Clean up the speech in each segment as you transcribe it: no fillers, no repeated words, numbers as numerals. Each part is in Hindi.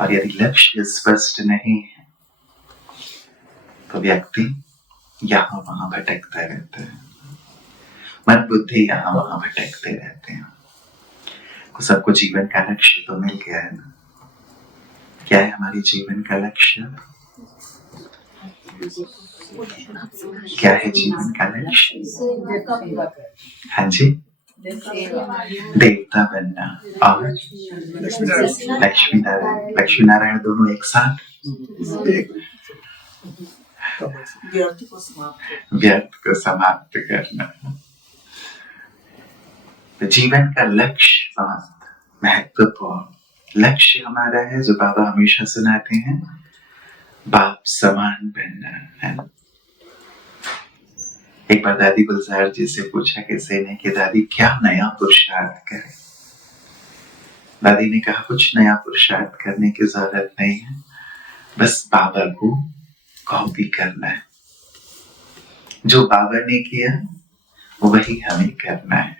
और यदि लक्ष्य स्पष्ट नहीं है तो व्यक्ति यहाँ वहां भटकता रहता है, मन बुद्धि यहाँ वहां भटकते रहते हैं। सबको जीवन का लक्ष्य तो मिल गया है ना? क्या है हमारे जीवन का लक्ष्य? क्या है जीवन का लक्ष्य? हाँ जी, देवता बनना और लक्ष्मी नारायण दोनों एक साथ, व्यर्थ को समाप्त करना। तो जीवन का लक्ष्य बहुत महत्वपूर्ण लक्ष्य हमारा है, जो बाबा हमेशा सुनाते हैं, बाप समान बनना है। एक बार दादी गुलजार जी से पूछा किसी ने कि दादी क्या नया पुरुषार्थ करें? दादी ने कहा कुछ नया पुरुषार्थ करने की जरूरत नहीं है, बस बाबा को कॉपी करना है। जो बाबा ने किया वही हमें करना है।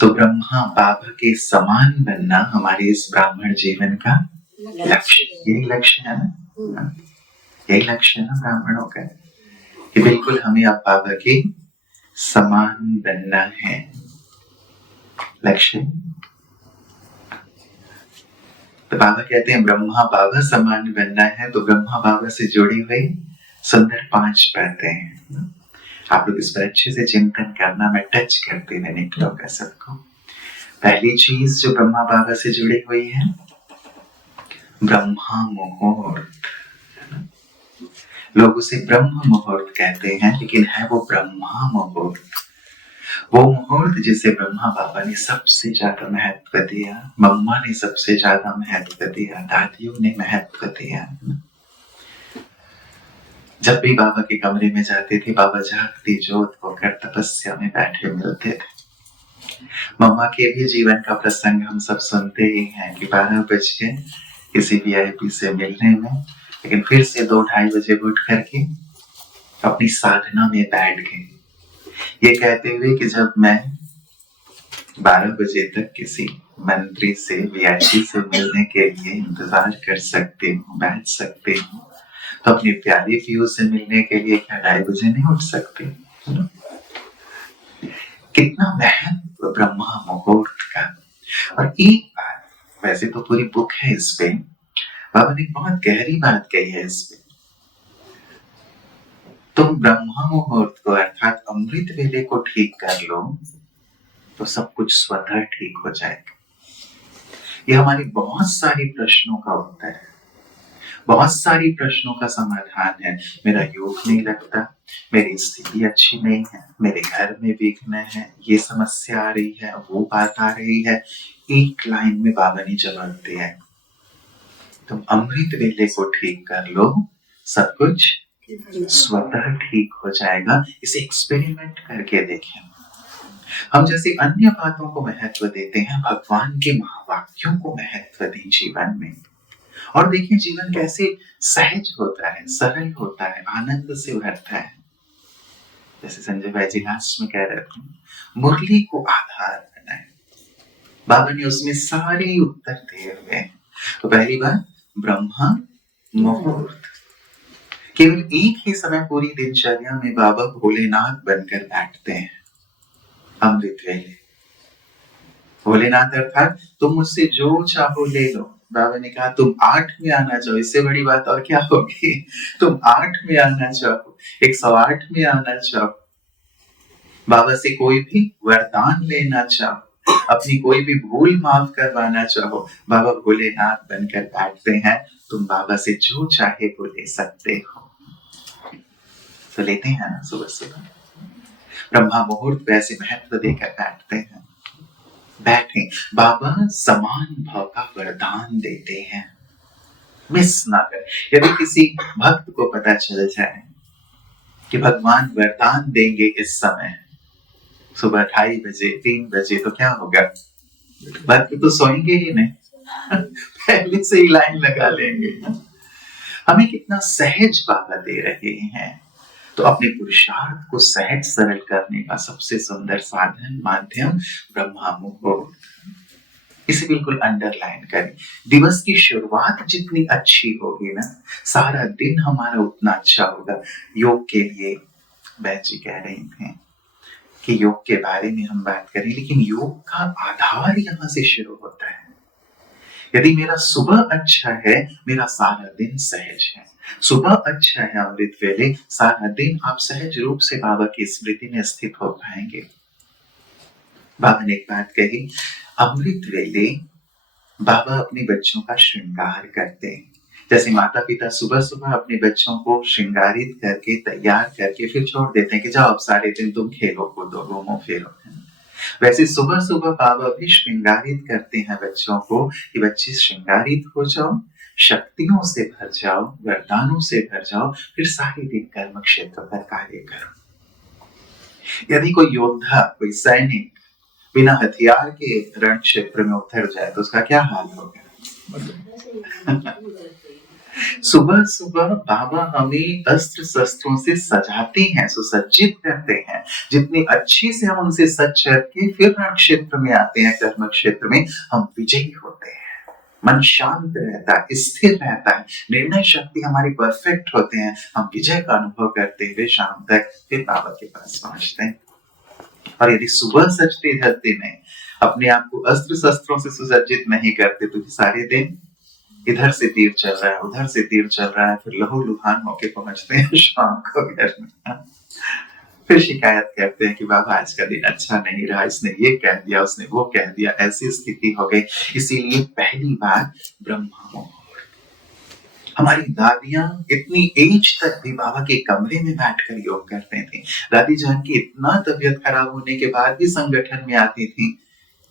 तो ब्रह्मा बाबा के समान बनना हमारे इस ब्राह्मण जीवन का लक्ष्य, यही लक्ष्य है ना? यही लक्ष्य है ना ब्राह्मणों का, कि बिल्कुल हमें अब बाबा के समान बनना है। लक्ष्य तो बाबा कहते हैं ब्रह्मा बाबा समान बनना है। तो ब्रह्मा बाबा से जुड़ी हुई सुंदर 5 बातें हैं। आप लोग इस पर अच्छे से चिंतन करना, मैं टच करते हुए निकलूंगा सबको। पहली चीज जो ब्रह्मा बाबा से जुड़ी हुई है, ब्रह्मा मुहूर्त। लोग उसे ब्रह्म मुहूर्त कहते हैं, लेकिन है वो ब्रह्मा मुहूर्त। वो मुहूर्त जिसे ब्रह्मा बाबा ने सबसे ज्यादा महत्व दिया, मम्मा ने सबसे ज्यादा महत्व दिया, दादियों ने महत्व दिया। जब भी बाबा के कमरे में जाते थे, बाबा जागती ज्योत होकर तपस्या में बैठे मिलते थे। मम्मा के भी जीवन का प्रसंग हम सब सुनते ही हैं कि 12 बज के किसी वीआईपी से मिलने में, लेकिन फिर से 2-2:30 बजे उठ करके अपनी साधना में बैठ गए, ये कहते हुए कि जब मैं 12 बजे तक किसी मंत्री से, वीआईपी से मिलने के लिए इंतजार कर सकती हूँ, बैठ सकती हूँ, तो अपनी प्यारी पीयू से मिलने के लिए क्या 2:30 बजे नहीं उठ सकती? कितना महत्व ब्रह्मा मुहूर्त का। और एक बात, वैसे तो पूरी बुक है इस पे, बाबा ने बहुत गहरी बात कही है इस पे। तुम ब्रह्मा मुहूर्त को अर्थात अमृत वेले को ठीक कर लो तो सब कुछ स्वतः ठीक हो जाएगा। ये हमारी बहुत सारी प्रश्नों का उत्तर है, बहुत सारी प्रश्नों का समाधान है। मेरा योग नहीं लगता, मेरी स्थिति अच्छी नहीं है, मेरे घर में विघ्न है, ये समस्या आ रही है, वो बात आ रही है। एक लाइन में बाबा ने जवाब दिया है, तुम अमृत वेले को ठीक कर लो, सब कुछ स्वतः ठीक हो जाएगा। इसे एक्सपेरिमेंट करके देखें। हम जैसे अन्य बातों को महत्व देते हैं, भगवान के महावाक्यों को महत्व दें जीवन में, और देखिए जीवन कैसे सहज होता है, सरल होता है, आनंद से भरता है। जैसे संजय भाई जी लास्ट में कह रहे थे, मुरली को आधार बनाए, बाबा ने उसमें सारे उत्तर दिए हुए हैं। तो पहली बात, ब्रह्मा मुहूर्त। केवल एक ही समय पूरी दिनचर्या में बाबा भोलेनाथ बनकर बैठते हैं, अमृत वेले। भोलेनाथ अर्थात तुम मुझसे जो चाहो ले लो। बाबा ने कहा तुम 8 में आना चाहो, इससे बड़ी बात और क्या होगी? तुम 8 में आना चाहो, 108 में आना चाहो, बाबा से कोई भी वरदान लेना चाहो, अपनी कोई भी भूल माफ करवाना चाहो, बाबा भोलेनाथ बनकर बैठते हैं। तुम बाबा से जो चाहे वो ले सकते हो। तो लेते हैं ना सुबह सुबह। ब्रह्मा मुहूर्त वैसे महत्व देकर बैठते हैं। बैठे, बाबा समान भाव का वरदान देते हैं, मिस ना कर। यदि किसी भक्त को पता चल जाए कि भगवान वरदान देंगे इस समय सुबह 2:30 बजे 3 बजे, तो क्या होगा? भक्त तो सोएंगे ही नहीं, पहले से ही लाइन लगा लेंगे। हमें कितना सहज बाबा दे रहे हैं। तो अपने पुरुषार्थ को सहज सरल करने का सबसे सुंदर साधन, माध्यम ब्रह्मा मुहूर्त। इसे बिल्कुल अंडरलाइन करें। दिवस की शुरुआत जितनी अच्छी होगी ना, सारा दिन हमारा उतना अच्छा होगा। योग के लिए बहन जी कह रही थी कि योग के बारे में हम बात करें, लेकिन योग का आधार यहाँ से शुरू होता है। यदि मेरा सुबह अच्छा है, मेरा सारा दिन सहज है। सुबह अच्छा है अमृत वेले, सारा दिन आप सहज रूप से बाबा की स्मृति में स्थित हो पाएंगे। बाबा ने एक बात कही, अमृत वेले बाबा अपने बच्चों का श्रृंगार करते हैं। जैसे माता पिता सुबह सुबह अपने बच्चों को श्रृंगारित करके तैयार करके फिर छोड़ देते हैं कि जाओ अब सारे दिन तुम खेलो कूदो घूमो फिरो, वैसे सुबह सुबह बाबा भी श्रृंगारित करते हैं बच्चों को कि बच्चे श्रृंगारित हो जाओ, शक्तियों से भर जाओ, वरदानों से भर जाओ, फिर सारे दिन कर्म क्षेत्र पर कार्य करो। यदि कोई योद्धा, कोई सैनिक बिना हथियार के रण क्षेत्र में उतर जाए तो उसका क्या हाल होगा? सुबह सुबह बाबा हमें अस्त्र शस्त्रों से सजाते हैं, सुसज्जित करते हैं। जितनी अच्छी से हम उनसे सज करके फिर रण क्षेत्र में आते हैं, कर्म क्षेत्र में हम विजयी होते हैं। मन शांत रहता है, स्थिर रहता है, निर्णय शक्ति हमारी परफेक्ट होते हैं। हम विजय का अनुभव करते हुए शाम तक फिर बाबा के पास पहुंचते हैं। और यदि सुबह सजते धजते में अपने आप को अस्त्र शस्त्रों से सुसज्जित नहीं करते तो सारे दिन इधर से तीर चल रहा है, उधर से तीर चल रहा है, फिर लहूलुहान होके पहुंचते हैं शाम को घर में। फिर शिकायत करते हैं कि बाबा आज का दिन अच्छा नहीं रहा, इसने ये कह दिया, उसने वो कह दिया, ऐसी स्थिति हो गई। इसीलिए पहली बात ब्रह्मा मुहूर्त। हमारी दादियां इतनी एज तक भी बाबा के कमरे में बैठकर योग करते थे। दादी जान की इतना तबीयत खराब होने के बाद भी संगठन में आती थी।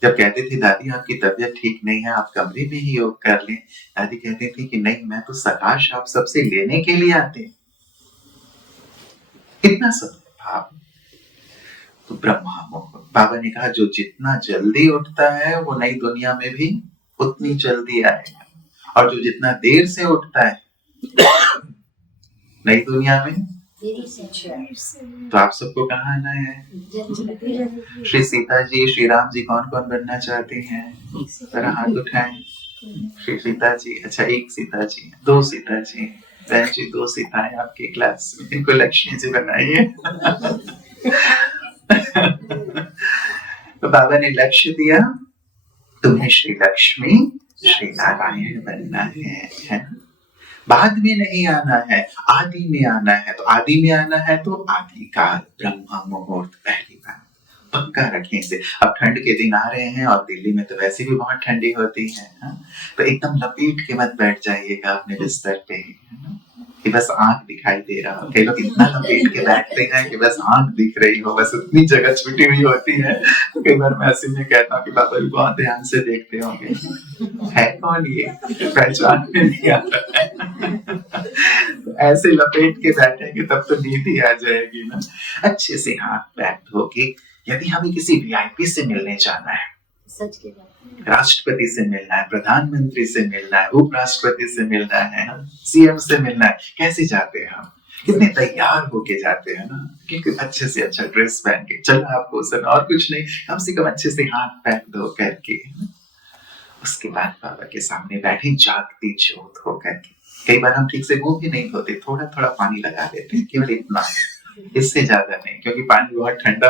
जब कहते थे दादी आपकी तबीयत ठीक नहीं है, आप कमरे में ही योग कर लें, दादी कहती थी कि नहीं, मैं तो सकाश आप सबसे लेने के लिए आते। कितना सब भाव। तो ब्रह्मा मुहूर्त, बाबा ने कहा जो जितना जल्दी उठता है वो नई दुनिया में भी उतनी जल्दी आएगा, और जो जितना देर से उठता है नई दुनिया में तो आप सबको कहाँ आना है? श्री सीता जी, श्री राम जी कौन कौन बनना चाहते हैं? जरा हाथ उठाएं। श्री सीता जी, अच्छा एक सीता जी, दो सीता जी, बहन जी दो सीताएं आपकी क्लास में, इनको लक्ष्मी जी बनाइए। तो बाबा ने लक्ष्य दिया, तुम्हें श्री लक्ष्मी श्री नारायण बनना है। बाद में नहीं आना है, आदि में आना है। तो आदि में आना है तो आदि काल ब्रह्मा मुहूर्त पहली बार पक्का रखें इसे। अब ठंड के दिन आ रहे हैं और दिल्ली में तो वैसे भी बहुत ठंडी होती है, तो एकदम लपेट के मत बैठ जाइएगा अपने बिस्तर पे कि बस आंख दिखाई दे रहा हो। कई लोग इतना लपेट के बैठते हैं कि बस आंख दिख रही हो, बस उतनी जगह छुटी हुई होती है। तो कई बार मैं ऐसे में कहता हूँ कि बाबा भी बहुत ध्यान से देखते होंगे, है कौन ये, पहचान में नहीं आता है। तो ऐसे लपेट के बैठेंगे तब तो नींद ही आ जाएगी ना। अच्छे से हाथ पैर धो के, यदि हमें किसी वीआईपी से मिलने जाना है, राष्ट्रपति से मिलना है, प्रधानमंत्री से मिलना है, उपराष्ट्रपति से मिलना है, सीएम से मिलना है, कैसे जाते हैं हम? कितने तैयार होके जाते हैं ना, कि अच्छे से अच्छा ड्रेस पहन के चलो आपको सर, और कुछ नहीं, कम से कम अच्छे से हाथ पैर धो करके। उसके बाद बाबा के सामने बैठे जागती ज्योत होकर के। कई बार हम ठीक से मुंह भी नहीं धोते, थोड़ा थोड़ा पानी लगा देते हैं, केवल इतना, इससे ज्यादा नहीं, क्योंकि पानी बहुत ठंडा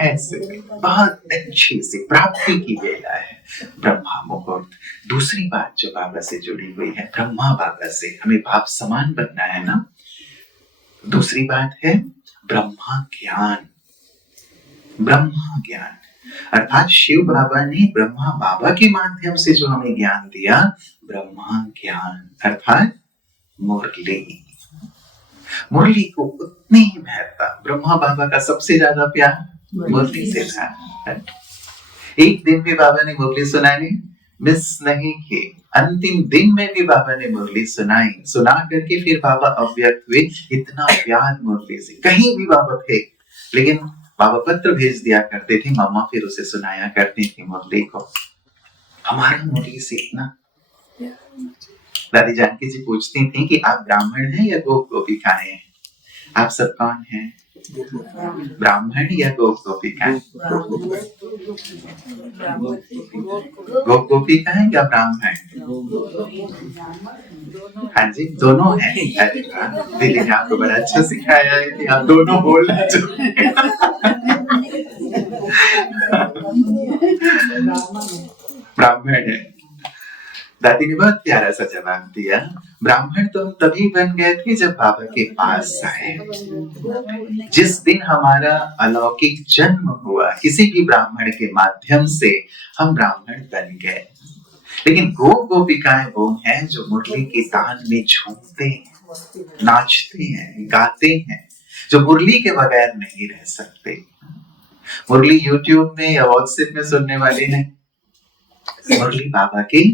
ऐसे बहुत अच्छी से प्राप्ति की वेला है ब्रह्मा मुहूर्त। दूसरी बात जो बाबा से जुड़ी हुई है, ब्रह्मा बाबा से हमें बाप समान बनना है ना। दूसरी बात है ब्रह्मा ज्ञान। ब्रह्मा ज्ञान अर्थात शिव बाबा ने ब्रह्मा बाबा के माध्यम से जो हमें ज्ञान दिया, ब्रह्मा ज्ञान अर्थात मुरली। मुरली को उतनी ही महत्ता, ब्रह्मा बाबा का सबसे ज्यादा प्यार मुरली से था। एक दिन भी बाबा ने मुरली सुनानी मिस नहीं की। अंतिम दिन में भी बाबा ने मुरली सुनाई, सुना करके फिर बाबा अव्यक्त हुए। इतना प्यार मुरली से, कहीं भी बाबा थे लेकिन बाबा पत्र भेज दिया करते थे, मम्मा फिर उसे सुनाया करती थी मुरली को। हमारा मुरली से इतना। दादी जानकी जी पूछती थी कि आप ब्राह्मण हैं या गोपिकाएं हैं? आप सब कौन हैं? ब्राह्मण या गोप गोपिका? गोप गोपिका है या ब्राह्मण? हाँ जी, दोनों हैं। अरे वाह, दीदी ने आपको बड़ा अच्छा सिखाया है कि आप दोनों बोलना चाहिए। ब्राह्मण है। दादी ने बहुत प्यारा सा जवाब दिया। ब्राह्मण तो हम तभी बन गए थे जब बाबा के पास आए। जिस दिन हमारा अलौकिक जन्म हुआ, किसी भी ब्राह्मण के माध्यम से हम ब्राह्मण बन गए। लेकिन गोप गोपिकाएं वो हैं जो मुरली की तान में झूमते हैं, नाचते हैं, गाते हैं, जो मुरली के बगैर नहीं रह सकते। मुरली यूट्यूब में या व्हाट्सएप में सुनने वाले नहीं, मुरली बाबा के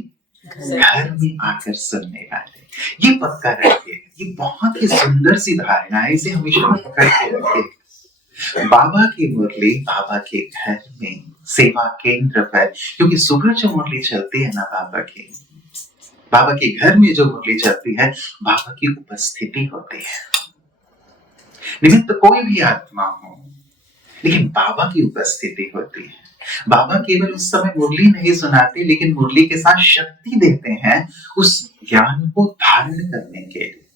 घर में आकर सुनने वाले। ये पक्का रखिए, ये बहुत ही सुंदर सी धारणा है, इसे हमेशा पकड़ के रखिए। बाबा की मुरली बाबा के घर में, सेवा केंद्र पर, क्योंकि सुबह जो मुरली चलती है ना बाबा के घर में जो मुरली चलती है, बाबा की उपस्थिति होती है। निमित्त कोई भी आत्मा हो, लेकिन बाबा की उपस्थिति होती है। बाबा केवल उस समय मुरली नहीं सुनाते, लेकिन मुरली के साथ शक्ति देते हैं उस ज्ञान को धारण करने के लिए।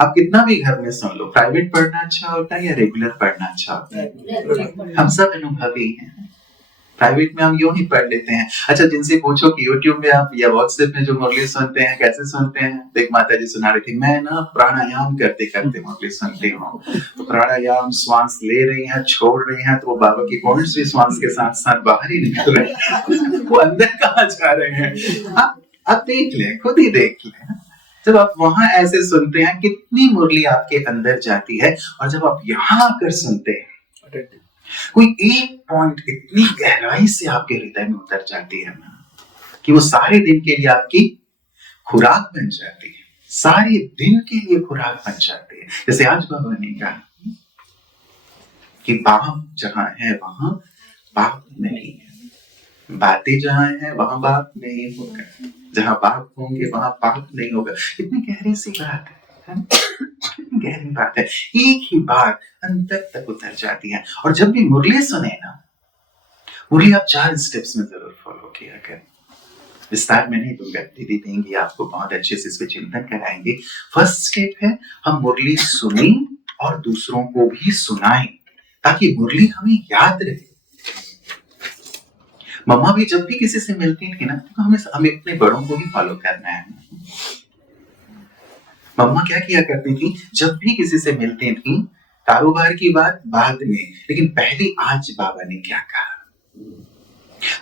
आप कितना भी घर में सुन लो, प्राइवेट पढ़ना अच्छा होता है या रेगुलर पढ़ना अच्छा होता है? हम सब अनुभवी हैं। प्राइवेट में हम यूं ही पढ़ लेते हैं। अच्छा, जिनसे पूछो कि यूट्यूब में आप या व्हाट्सएप में जो मुरली सुनते हैं कैसे सुनते हैं, तो एक माता जी सुना रही थी, मैं ना प्राणायाम करते करते मुरली सुनती हूँ। तो प्राणायाम, श्वास ले रही हैं, छोड़ रही हैं, तो वो बाबा की पॉइंट्स भी श्वास के साथ साथ बाहर ही निकल रहे हैं। वो अंदर कहाँ जा रहे हैं? आप देख लें, खुद ही देख लें। जब आप वहां ऐसे सुनते हैं, कितनी मुरली आपके अंदर जाती है, और जब आप यहाँ आकर सुनते हैं, कोई एक पॉइंट इतनी गहराई से आपके हृदय में उतर जाती है ना, कि वो सारे दिन के लिए आपकी खुराक बन जाती है, सारे दिन के लिए खुराक बन जाती है। जैसे आज बाबा ने कहा कि बाप जहां है वहां बाप नहीं है, बातें जहां है वहां बाप नहीं होगा, जहां बाप होंगे वहां पाप नहीं होगा। इतनी गहरी सी बात है, गहरी बात है। एक ही बात अंतर तक उतर जाती है। और जब भी मुरली सुने ना, मुरली आप 4 स्टेप्स में जरूर फॉलो किया करें। विस्तार में नहीं दूंगा, दीदी देंगी आपको, बहुत अच्छे से इस पे चिंतन कराएंगे। फर्स्ट स्टेप है, हम मुरली सुने और दूसरों को भी सुनाएं, ताकि मुरली हमें याद रहे। मम्मा भी जब भी किसी से मिलती थी ना, तो हमें अपने बड़ों को ही फॉलो करना है। मम्मा क्या किया करती थी, जब भी किसी से मिलती थी, कारोबार की बात बाद में, लेकिन पहले आज बाबा ने क्या कहा।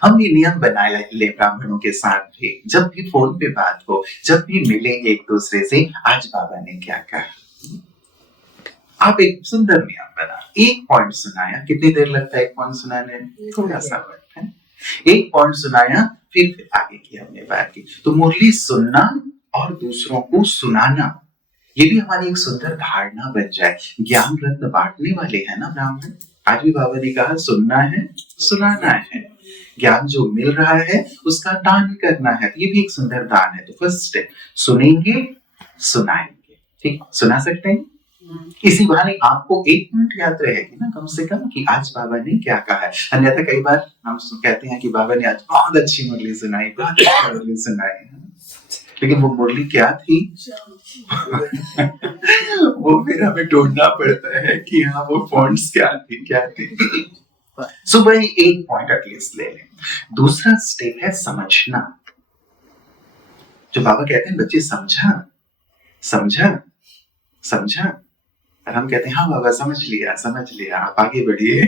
हम ये नियम बनाए ले ब्राह्मणों के साथ भी, जब भी फोन पे बात हो, जब भी मिलेंगे एक दूसरे से, आज बाबा ने क्या कहा। आप एक सुंदर नियम बना, एक पॉइंट सुनाया, कितनी देर लगता है एक पॉइंट सुनाने में? थोड़ा सा वक्त है। एक पॉइंट सुनाया, फिर आगे की हमने बात की। तो मुरली सुनना और दूसरों को सुनाना, ये भी हमारी एक सुंदर धारणा बन जाए। ज्ञान रत्न बांटने वाले हैं ना ब्राह्मण। आज भी बाबा ने कहा, सुनना है, सुनाना है, ज्ञान जो मिल रहा है उसका दान करना है। ये भी एक सुंदर दान है। तो फर्स्ट स्टेप, सुनेंगे, सुनाएंगे। ठीक, सुना सकते हैं। इसी बहाने आपको 1 मिनट याद रहेगी ना कम से कम, कि आज बाबा ने क्या कहा है। अन्यथा कई बार हम कहते हैं कि बाबा ने आज बहुत अच्छी मुरली सुनाई, बहुत अच्छी मुरली सुनाई, लेकिन वो मुरली क्या थी वो फिर हमें ढूंढना पड़ता है कि हाँ वो फॉन्ट्स क्या थी। सुबह ही एक पॉइंट एटलीस्ट ले लें। दूसरा स्टेप है समझना। जो बाबा कहते हैं, बच्चे समझा समझा समझा, और हम कहते हैं हाँ बाबा समझ लिया, आप आगे बढ़िए।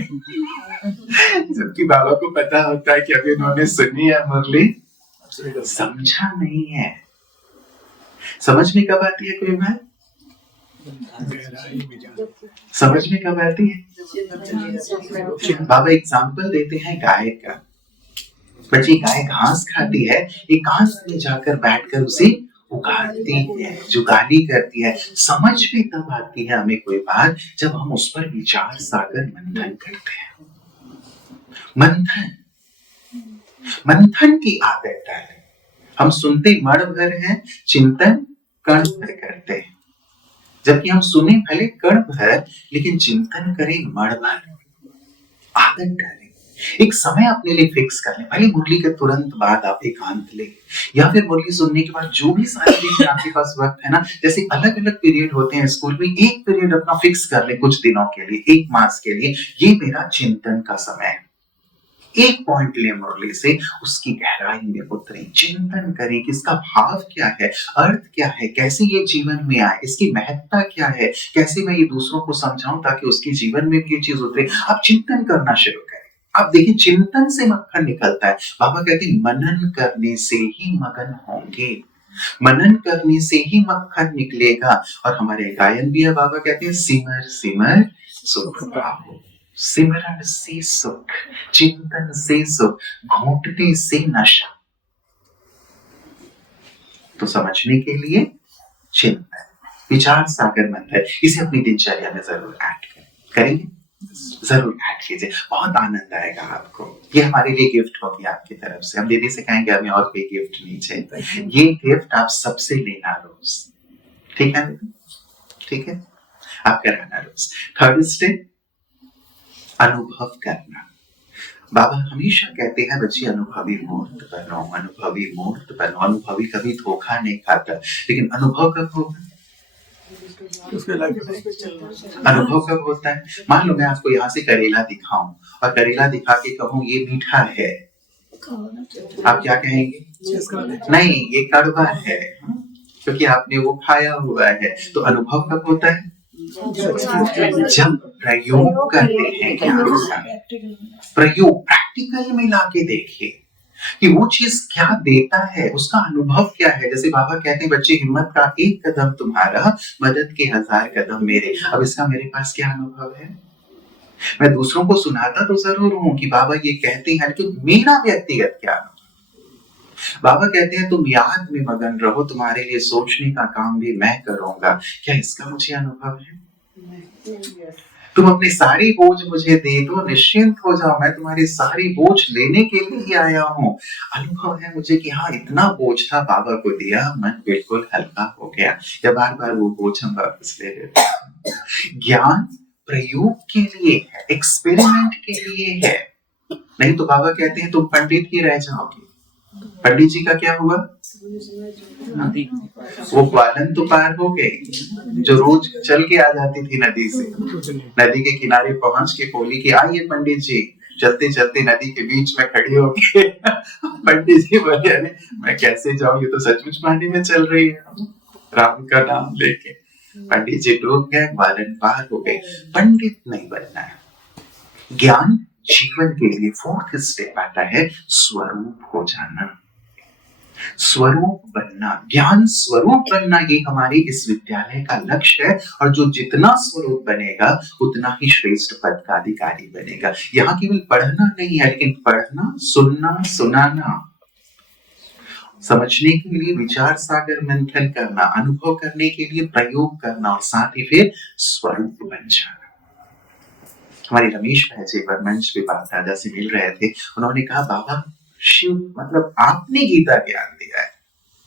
जबकि बाबा को पता होता है कि अभी इन्होंने सुनी है मुरली, समझा नहीं है। समझ में कब आती है कोई बात? समझ में कब आती है? बाबा एग्जाम्पल देते हैं गाय का। बच्ची, गाय घास खाती है, एक घास में जाकर बैठकर उसे उगाड़ती है, जुगाली करती है। समझ में तब आती है हमें कोई बात, जब हम उस पर विचार सागर मंथन करते हैं। मंथन की आदत है। हम सुनते मण भर हैं, चिंतन कण भर करते हैं। जबकि हम सुने भले कण भर, लेकिन चिंतन करें मण भर। आदत डालें, एक समय अपने लिए फिक्स कर लें, भले मुरली के तुरंत बाद आप एकांत लें, या फिर मुरली सुनने के बाद जो भी सारे दिन में आपके पास वक्त है ना, जैसे अलग अलग पीरियड होते हैं स्कूल में, एक पीरियड अपना फिक्स कर ले कुछ दिनों के लिए, एक मास के लिए, ये मेरा चिंतन का समय है। एक पॉइंट ले मुरली से, उसकी गहराई में उतरे, चिंतन करें कि इसका भाव क्या है, अर्थ क्या है, कैसे ये जीवन में आए, इसकी महत्ता क्या है, कैसे मैं ये दूसरों को समझाऊं ताकि उसके जीवन में भी ये चीज उतरे। आप चिंतन करना शुरू करें। आप देखिए, चिंतन से मक्खन निकलता है। बाबा कहते हैं मनन करने से ही मगन होंगे, मनन करने से ही मक्खन निकलेगा। और हमारे गायन भी है, बाबा कहते हैं सिमर सिमर सुख पाओ, सिमरन से सुख, चिंतन से सुख, घोंटने से नशा। तो समझने के लिए चिंतन, विचार सागर मंथन, इसे अपनी दिनचर्या में जरूर ऐड करेंगे, जरूर ऐड कीजिए, बहुत आनंद आएगा आपको। ये हमारे लिए गिफ्ट होगी आपकी तरफ से। हम दीदी से कहेंगे हमें और कोई गिफ्ट नहीं चाहिए, ये गिफ्ट आप सबसे लेना रोज, ठीक है दीदी? ठीक है, आप कराना रोज। थर्ड स्टेप, अनुभव करना। बाबा हमेशा कहते हैं बच्चे अनुभवी मूर्त बनो, अनुभवी मूर्त बनो। अनुभवी कभी धोखा नहीं खाता, लेकिन अनुभव कब होगा? अनुभव कब होता है? मान लो मैं आपको यहाँ से करेला दिखाऊं और करेला दिखा के कहूँ ये मीठा है, आप क्या कहेंगे? नहीं, ये कड़वा है, क्योंकि आपने वो खाया हुआ है। तो अनुभव कब होता है? जब प्रयोग करते हैं ज्ञान का, प्रयोग प्रैक्टिकल में लाके देखिए कि वो चीज क्या देता है, उसका अनुभव क्या है। जैसे बाबा कहते हैं बच्चे हिम्मत का एक कदम तुम्हारा, मदद के 1000 कदम मेरे। अब इसका मेरे पास क्या अनुभव है? मैं दूसरों को सुनाता तो जरूर हूं कि बाबा ये कहते हैं, लेकिन मेरा व्यक्तिगत क्या अनुभव? बाबा कहते हैं तुम याद में मगन रहो, तुम्हारे लिए सोचने का काम भी मैं करूंगा। क्या इसका मुझे अनुभव है? तुम अपनी सारी बोझ मुझे दे दो, निश्चिंत हो जाओ, मैं तुम्हारी सारी बोझ लेने के लिए ही आया हूँ। अनुभव है मुझे कि हाँ इतना बोझ था, बाबा को दिया, मन बिल्कुल हल्का हो गया। या बार बार वो बोझ हम वापस ले लेते हैं। ज्ञान प्रयोग के लिए है, एक्सपेरिमेंट के लिए है। नहीं तो बाबा कहते हैं तुम पंडित ही रह जाओगे। पंडित जी का क्या हुआ? वो ग्वालन तो पार हो गई, जो रोज चल के आ जाती थी नदी से, नदी के किनारे पहुंच के बोली कि आइए पंडित जी, चलते चलते नदी के बीच में खड़ी हो गए। पंडित जी बोले अरे मैं कैसे जाऊं, ये तो सचमुच पानी में चल रही है राम का नाम लेके। पंडित जी डूब गए, ग्वालन पार हो गए। पंडित नहीं बनना है, ज्ञान जीवन के लिए फोर्थ स्टेप आता है स्वरूप हो जाना, स्वरूप बनना, ज्ञान स्वरूप बनना। ये हमारे इस विद्यालय का लक्ष्य है। और जो जितना स्वरूप बनेगा उतना ही श्रेष्ठ पद का अधिकारी बनेगा। यहाँ केवल पढ़ना नहीं है, लेकिन पढ़ना, सुनना, सुनाना, समझने के लिए विचार सागर मंथन करना, अनुभव करने के लिए प्रयोग करना, और साथ ही फिर स्वरूप बन जाना। हमारे रमेश भाई जी पर मंच पे बात दादा से मिल रहे थे, उन्होंने कहा बाबा शिव मतलब आपने गीता ज्ञान दिया है,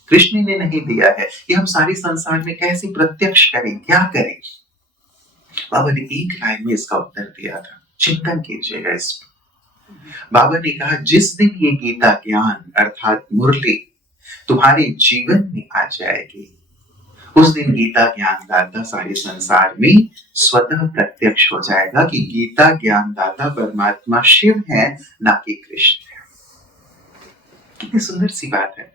कृष्ण ने नहीं दिया है, कि हम सारे संसार में कैसे प्रत्यक्ष करें, क्या करें? बाबा ने एक लाइन में इसका उत्तर दिया था, चिंतन कीजिएगा इस पर। बाबा ने कहा जिस दिन ये गीता ज्ञान अर्थात मुरली तुम्हारे जीवन में आ जाएगी, उस दिन गीता ज्ञान दाता सारे संसार में स्वतः प्रत्यक्ष हो जाएगा कि गीता ज्ञान दाता परमात्मा शिव है, ना कि कृष्ण है। कितनी सुंदर सी बात है।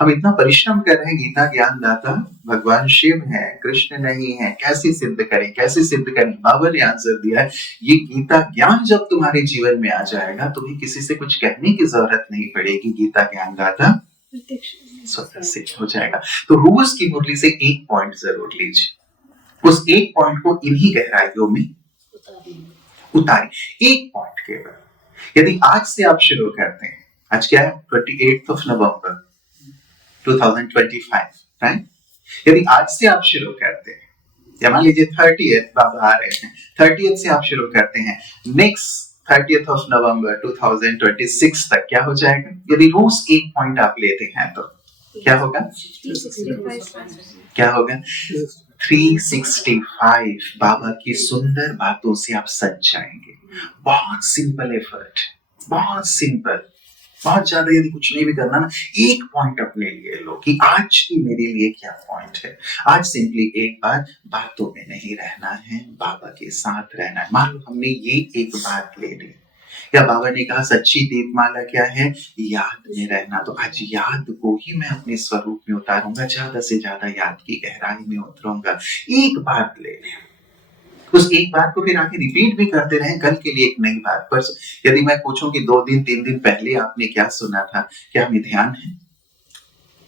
हम इतना परिश्रम कर रहे हैं, गीता ज्ञान दाता भगवान शिव है, कृष्ण नहीं है, कैसे सिद्ध करें, कैसे सिद्ध करें? बाबा ने आंसर दिया है, ये गीता ज्ञान जब तुम्हारे जीवन में आ जाएगा, तुम्हें किसी से कुछ कहने की जरूरत नहीं पड़ेगी, गीता ज्ञान दाता स्वतः सिद्ध हो जाएगा। तो रोज की मुरली से एक पॉइंट जरूर लीजिए, उस एक पॉइंट को इन्हीं गहराइयों में उतारिए, एक पॉइंट केवल। यदि आज से आप शुरू करते हैं, आज क्या है 28 नवंबर 2025, राइट? यदि आज से आप शुरू करते हैं, या मान लीजिए 30th बाबा आ रहे हैं, 30th से आप शुरू करते हैं, नेक्स्ट 30th नवंबर 2026 तक क्या हो जाएगा? यदि रोज एक पॉइंट आप लेते हैं तो क्या होगा? क्या होगा? 365 बाबा की सुंदर बातों से आप सज जाएंगे। बहुत सिंपल एफर्ट, बहुत सिंपल, बहुत ज्यादा यदि कुछ नहीं भी करना ना, एक पॉइंट अपने लिए लो कि आज की मेरे लिए क्या पॉइंट है। आज सिंपली एक बार बातों में नहीं रहना है, बाबा के साथ रहना है। मान लो हमने ये एक बात ले ली, या बाबा ने कहा सच्ची दीपमाला क्या है, याद में रहना। तो आज याद को ही मैं अपने स्वरूप में उतारूंगा, ज्यादा से ज्यादा याद की गहराई में उतरूंगा। एक बात ले लें, उस एक बात को फिर आगे रिपीट भी करते रहें, कल के लिए एक नई बात। पर यदि मैं पूछूं कि 2 दिन 3 दिन पहले आपने क्या सुना था, क्या हमें ध्यान है?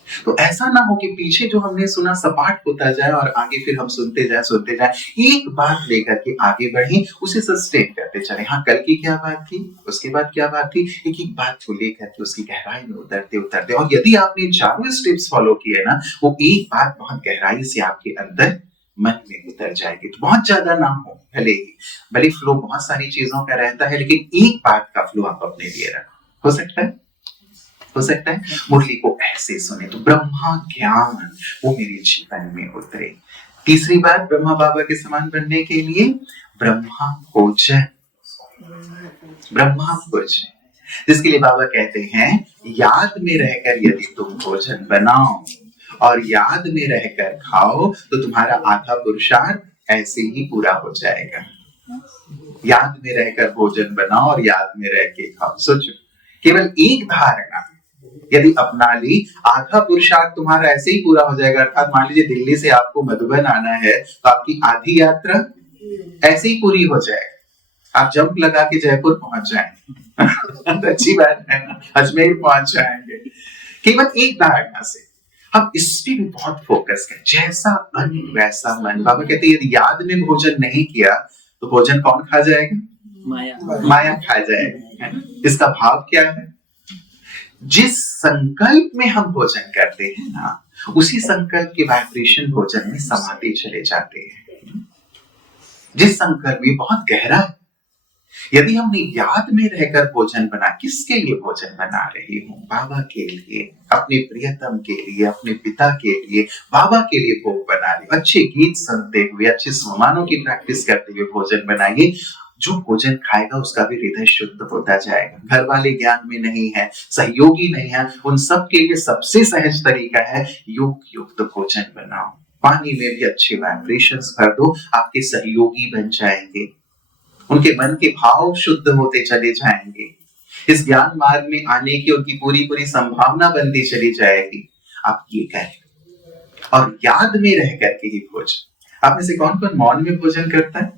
तो ऐसा ना हो कि पीछे जो हमने सुना सपाट होता जाए और आगे फिर हम सुनते जाए। एक बात लेकर के आगे बढ़े, उसे सस्टेन करते चले। हाँ, कल की क्या बात थी, उसके बाद क्या बात थी, एक एक बात को लेकर के उसकी गहराई में उतरते। और यदि आपने चारों स्टेप्स फॉलो किए ना, वो एक बात बहुत गहराई से आपके अंदर मन में उतर जाएगी। तो बहुत ज्यादा ना हो, भले फ्लो बहुत सारी चीजों का रहता है, लेकिन एक बात का फ्लो आप अपने लिए रखो। हो सकता है मुरली को ऐसे सुने तो ब्रह्मा ज्ञान वो मेरे जीवन में उतरे। तीसरी बात, ब्रह्मा बाबा के समान बनने के लिए ब्रह्मा भोजन, ब्रह्मा भोजन, जिसके लिए बाबा कहते हैं याद में रहकर यदि तुम भोजन बनाओ और याद में रहकर खाओ तो तुम्हारा आधा पुरुषार्थ ऐसे ही पूरा हो जाएगा। याद में रहकर भोजन बनाओ और याद में रह के खाओ। सोचो, केवल एक धारणा यदि अपना ली, आधा पुरुषार्थ तुम्हारा ऐसे ही पूरा हो जाएगा। अर्थात मान लीजिए दिल्ली से आपको मधुबन आना है तो आपकी आधी यात्रा ऐसे ही पूरी हो जाएगी। आप जंप लगा के जयपुर पहुंच जाएंगे अच्छी बात है ना, अजमेर पहुंच जाएंगे केवल एक धारणा से। हम इस पे भी बहुत फोकस करें, जैसा अन्न वैसा मन। बाबा कहते हैं यदि याद में भोजन नहीं किया तो भोजन कौन खा जाएगा? माया खा जाएगा। इसका भाव क्या है? जिस संकल्प में हम भोजन करते हैं ना, उसी संकल्प के वाइब्रेशन भोजन में समाते चले जाते हैं। जिस संकल्प में बहुत गहरा, यदि हमने याद में रहकर भोजन बना, किसके लिए भोजन बना रही हूं? बाबा के लिए, अपने प्रियतम के लिए, अपने पिता के लिए, बाबा के लिए भोग बना रही हूं। अच्छे गीत सुनते हुए, अच्छे स्वमानों की प्रैक्टिस करते हुए भोजन बनाइए। जो भोजन खाएगा उसका भी हृदय शुद्ध होता जाएगा। घर वाले ज्ञान में नहीं है, सहयोगी नहीं है, उन सब के लिए सबसे सहज तरीका है योग युक्त भोजन बनाओ। पानी में भी अच्छे वाइब्रेशंस भर दो, आपके सहयोगी बन जाएंगे, उनके मन के भाव शुद्ध होते चले जाएंगे। इस ज्ञान मार्ग में आने की उनकी पूरी संभावना बनती चली जाएगी। आप ये करें और याद में रह करके ही भोजन। आप में से कौन कौन मौन में भोजन करता है?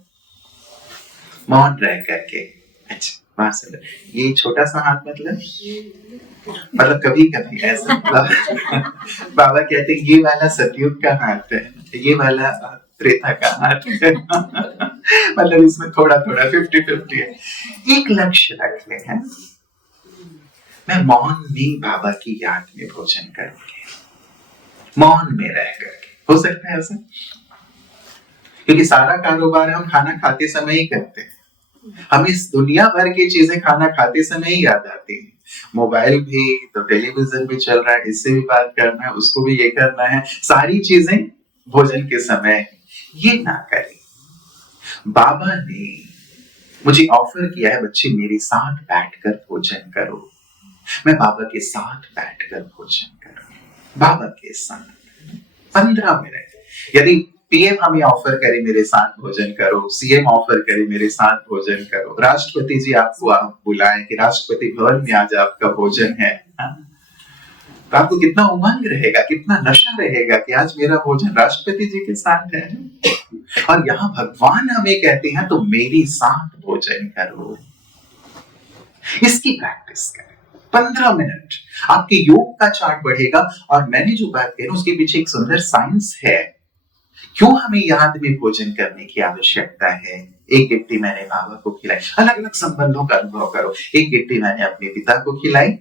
मौन रह करके। अच्छा, ये छोटा सा हाथ मतलब कभी कभी ऐसा बाबा कहते हैं ये वाला सतयुग का हाथ है, ये वाला त्रेता का हाथ है मतलब इसमें थोड़ा 50-50 है। एक लक्ष्य रख ले है, मैं मौन में बाबा की याद में भोजन करूंगी, मौन में रह करके। हो सकता है ऐसा, क्योंकि सारा कारोबार हम खाना खाते समय ही करते हैं। हम इस दुनिया भर की चीजें खाना खाते समय ही याद आती है। मोबाइल भी तो, टेलीविजन भी चल रहा है, इससे भी बात करना है, उसको भी ये करना है, सारी चीजें भोजन के समय। ये ना करें। बाबा ने मुझे ऑफर किया है, बच्चे मेरे साथ बैठकर भोजन करो। मैं बाबा के साथ बैठकर भोजन करूं, बाबा के साथ 15 मिनट। यदि पीएम हमें ऑफर करे मेरे साथ भोजन करो, सीएम ऑफर करे मेरे साथ भोजन करो, राष्ट्रपति जी आपको आप बुलाएं कि राष्ट्रपति भवन में आज आपका भोजन है, तो आपको कितना उमंग रहेगा, कितना नशा रहेगा कि आज मेरा भोजन राष्ट्रपति जी के साथ है। और यहाँ भगवान हमें कहते हैं तो मेरे साथ भोजन करो। इसकी प्रैक्टिस करें 15 मिनट, आपके योग का चार्ट बढ़ेगा। और मैंने जो बात कही उसके पीछे एक सुंदर साइंस है। क्यों हमें याद में भोजन करने की आवश्यकता है? एक गिट्टी मैंने बाबा को खिलाई, अलग अलग संबंधों का अनुभव करो। एक गिट्टी मैंने अपने पिता को खिलाई,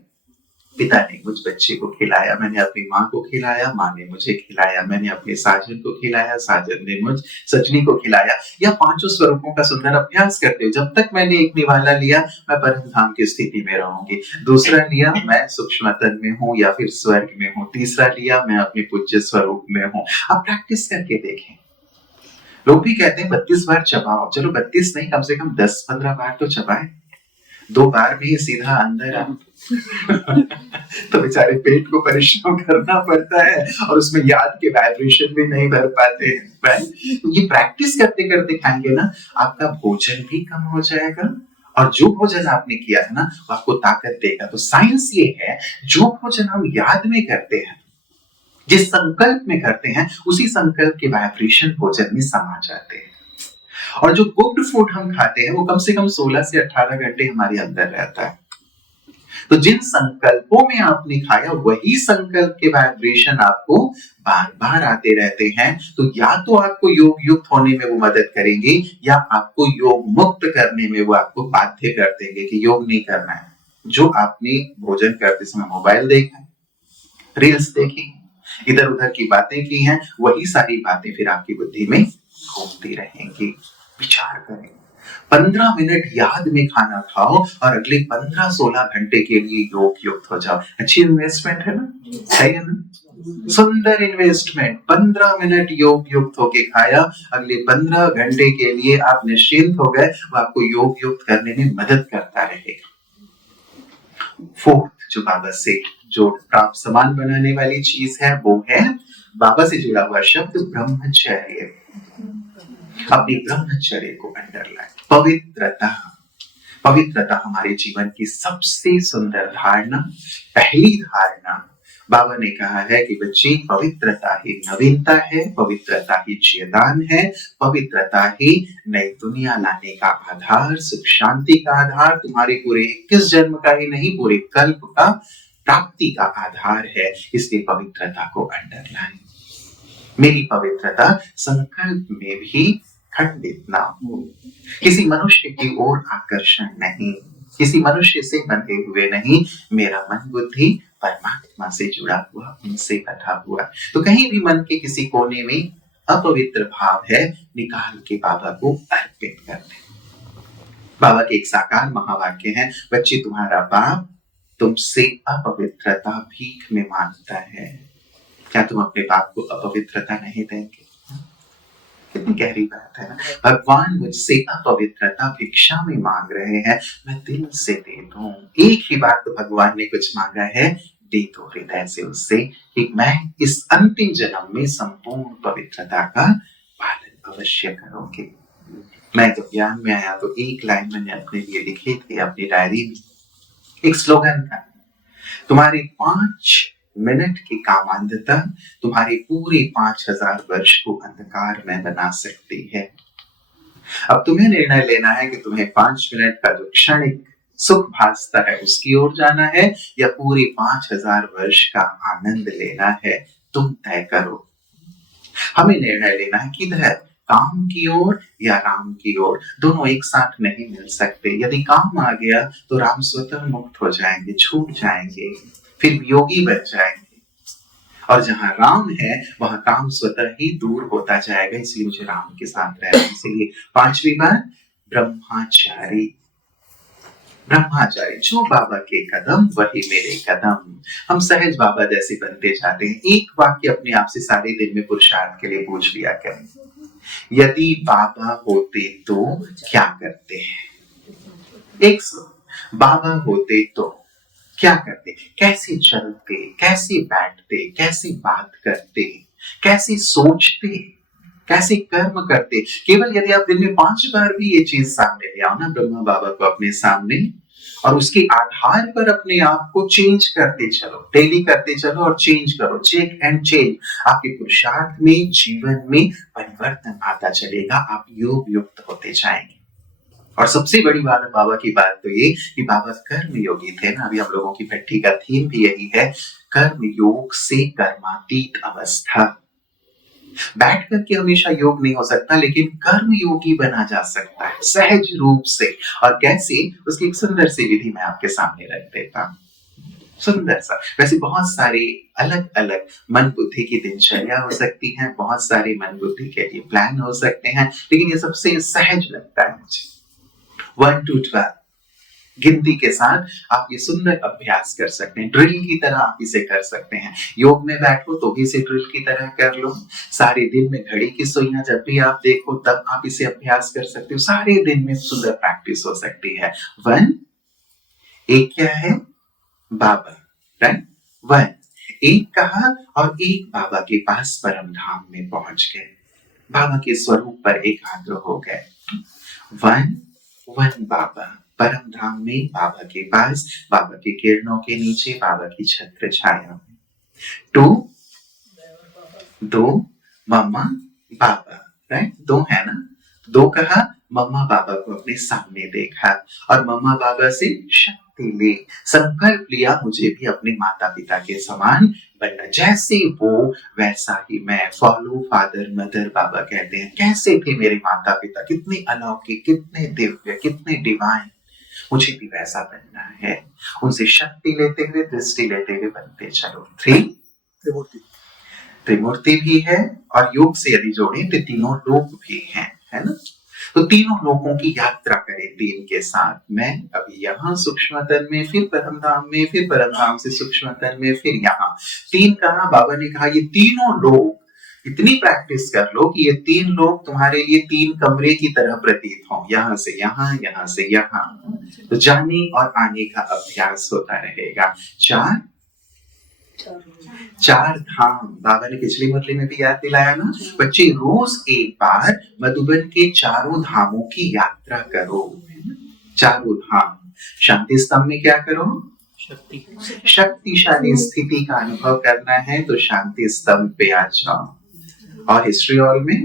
पिता ने मुझ बच्चे को खिलाया, मैंने अपनी माँ को खिलाया, माँ ने मुझे खिलाया, मैंने अपने साजन को खिलाया, साजन ने मुझ सजनी को खिलाया। या पांचों स्वरूपों का सुंदर अभ्यास करते हो। जब तक मैंने एक निवाला लिया मैं परम धाम की स्थिति में रहूंगी, दूसरा लिया मैं सूक्ष्मतन में हूँ या फिर स्वर्ग में हूँ, तीसरा लिया मैं अपने पूज्य स्वरूप में हूँ। अब प्रैक्टिस करके देखें, लोग भी कहते हैं 32 बार चबाओ, चलो 32 नहीं, कम से कम 10-15 बार तो चबाए। 2 बार भी सीधा अंदर आ तो बेचारे पेट को परिश्रम करना पड़ता है और उसमें याद के वाइब्रेशन भी नहीं भर पाते हैं, राइट? तो ये प्रैक्टिस करते करते खाएंगे ना, आपका भोजन भी कम हो जाएगा और जो भोजन आपने किया है ना, वो आपको ताकत देगा। तो साइंस ये है, जो भोजन हम याद में करते हैं, जिस संकल्प में करते हैं, उसी संकल्प के वाइब्रेशन भोजन में समा जाते हैं। और जो कुक्ड फूड हम खाते हैं, वो कम से कम 16 से 18 घंटे हमारे अंदर रहता है। तो जिन संकल्पों में आपने खाया, वही संकल्प के वाइब्रेशन आपको बार बार आते रहते हैं। तो या तो आपको योग युक्त होने में वो मदद करेंगे, या आपको योग मुक्त करने में वो आपको बाध्य कर देंगे कि योग नहीं करना है। जो आपने भोजन करते समय मोबाइल देखा, रील्स देखी, इधर उधर की बातें की हैं, वही सारी बातें फिर आपकी बुद्धि में घूमती रहेंगी। विचार करें, 15 मिनट याद में खाना खाओ और अगले 15-16 घंटे के लिए योग युक्त हो जाओ। अच्छी इन्वेस्टमेंट है ना? सही है ना? सुंदर इन्वेस्टमेंट। 15 मिनट योग युक्त होके खाया, अगले 15 घंटे के लिए आप निश्चिंत हो गए, वो आपको योग युक्त करने में मदद करता रहेगा। फोर्थ जो बाबा से जो प्राप्त सामान बनाने वाली चीज है, वो है बाबा से जुड़ा हुआ शब्द ब्रह्मचर्य। अपनी ब्रह्मचर्य को अंडरलाइन। पवित्रता, पवित्रता हमारे जीवन की सबसे सुंदर धारणा, पहली धारणा। बाबा ने कहा है कि बच्चे, पवित्रता ही नवीनता है, पवित्रता ही जयदान है, पवित्रता ही नई दुनिया लाने का आधार, सुख शांति का आधार, तुम्हारे पूरे 21 जन्म का ही नहीं, पूरे कल्प का प्राप्ति का आधार है। इसलिए पवित्रता को अंडरलाइन। मेरी पवित्रता संकल्प में भी खंडित ना हो, किसी मनुष्य की ओर आकर्षण नहीं, किसी मनुष्य से बंधे हुए नहीं, मेरा मन बुद्धि परमात्मा से जुड़ा हुआ, उनसे बंधा हुआ। तो कहीं भी मन के किसी कोने में अपवित्र भाव है, निकाल के बाबा को अर्पित कर दे। बाबा के एक साकार महावाक्य है, बच्चे तुम्हारा बाप तुमसे अपवित्रता भीख में मांगता है, क्या तुम अपने बाप को अपवित्रता नहीं देंगे? कितनी गहरी बात है ना। भगवान मुझसे अपवित्रता भिक्षा में मांग रहे हैं, मैं दिल से दे दूं। एक ही बात तो भगवान ने कुछ मांगा है, दे दो हृदय से उससे, कि मैं इस अंतिम जन्म में संपूर्ण पवित्रता का पालन अवश्य करूंगी। मैं जब ज्ञान में आया तो एक लाइन मैंने अपने लिए लिखी थी अपनी डायरी में, एक स्लोगन था, तुम्हारे 5 मिनट की कामांधता तुम्हारे पूरे 5000 वर्ष को अंधकार में बना सकती है। अब तुम्हें निर्णय लेना है कि तुम्हें 5 मिनट का जो क्षणिक सुख भासता है उसकी ओर जाना है, या पूरे 5000 वर्ष का आनंद लेना है। तुम तय करो। हमें निर्णय लेना है किधर, काम की ओर या राम की ओर। दोनों एक साथ नहीं मिल सकते। यदि काम आ गया तो राम स्वतः मुक्त हो जाएंगे, छूट जाएंगे, फिर योगी बन जाएंगे, और जहां राम है वहां काम स्वतः ही दूर होता जाएगा। इसलिए मुझे राम के साथ रहना। इसलिए 5वीं बार ब्रह्मचारी। ब्रह्मचारी, जो बाबा के कदम वही मेरे कदम। हम सहज बाबा जैसे बनते जाते हैं। एक वाक्य अपने आप से सारे दिन में पुरुषार्थ के लिए पूछ लिया करें, यदि बाबा होते तो क्या करते हैं? एक बाबा होते तो क्या करते, कैसे चलते, कैसे बैठते, कैसे बात करते, कैसे सोचते, कैसे कर्म करते। केवल यदि आप दिन में 5 बार भी ये चीज सामने ले आओ ना, ब्रह्मा बाबा को अपने सामने, और उसके आधार पर अपने आप को चेंज करते चलो, डेली करते चलो और चेंज करो, चेक एंड चेंज, आपके पुरुषार्थ में, जीवन में परिवर्तन आता चलेगा। आप योग युक्त होते जाएंगे। और सबसे बड़ी बात बाबा की बात तो ये कि बाबा कर्म योगी थे ना। अभी हम लोगों की भट्टी का थीम भी यही है, कर्म योग से कर्मातीत अवस्था। बैठ करके हमेशा योग नहीं हो सकता, लेकिन कर्म योगी बना जा सकता है सहज रूप से। और कैसे, उसकी एक सुंदर सी विधि मैं आपके सामने रख देता हूँ। सुंदर सा, वैसे बहुत सारे अलग अलग मन बुद्धि की दिनचर्या हो सकती है, बहुत सारे मन बुद्धि के लिए प्लान हो सकते हैं, लेकिन ये सबसे सहज लगता है मुझे। 1 to 12, गिनती के साथ आप ये सुंदर अभ्यास कर सकते हैं। ड्रिल की तरह आप इसे कर सकते हैं। योग में बैठो तो भी इसे ड्रिल की तरह कर लो। सारे दिन में घड़ी की सुइयां जब भी आप देखो तब आप इसे अभ्यास कर सकते हो। सारे दिन में सुंदर प्रैक्टिस हो सकती है। वन, एक क्या है? बाबा, राइट? वन, एक कहा और एक बाबा के पास परम धाम में पहुंच गए। बाबा के स्वरूप पर एकाग्र हो गए। वन, वन बाबा, परम धाम में बाबा के पास, बाबा की किरणों के नीचे, बाबा की छत्र छाया में। टू, दो, मम्मा बाबा, राइट? दो है ना? दो कहा, मम्मा बाबा को अपने सामने देखा और मम्मा बाबा से शक्ति ली, संकल्प लिया मुझे भी अपने माता पिता के समान बनना, जैसे वो वैसा ही मैं। फॉलो फादर मदर बाबा कहते हैं। कैसे थे मेरे माता पिता, कितने अलौकिक, कितने दिव्य, कितने डिवाइन, मुझे भी वैसा बनना है। उनसे शक्ति लेते हुए, दृष्टि लेते हुए बनते चलो। थ्री, त्रिमूर्ति भी है और योग से यदि जोड़े तो तीनों लोक भी हैं, है ना? तो तीनों लोकों की यात्रा करें तीन के साथ। मैं अभी यहाँ सूक्ष्म तन में, फिर परम धाम में, फिर परम धाम से सूक्ष्म तन में, फिर यहाँ। तीन कहा, बाबा ने कहा ये तीनों लोग इतनी प्रैक्टिस कर लो कि ये तीन लोग तुम्हारे लिए तीन कमरे की तरह प्रतीत हों, यहाँ से यहाँ, यहाँ से यहाँ। तो जाने और आने का अभ्यास होता रहेगा। चार, चार धाम बाबा ने पिछली मुरली में भी याद दिलाया ना। बच्चे रोज एक बार मधुबन के चारों धामों की यात्रा करो। चारों धाम। शांति स्तंभ में क्या करो? शक्तिशाली स्थिति का अनुभव करना है तो शांति स्तंभ पे आ जाओ। और हिस्ट्री हॉल में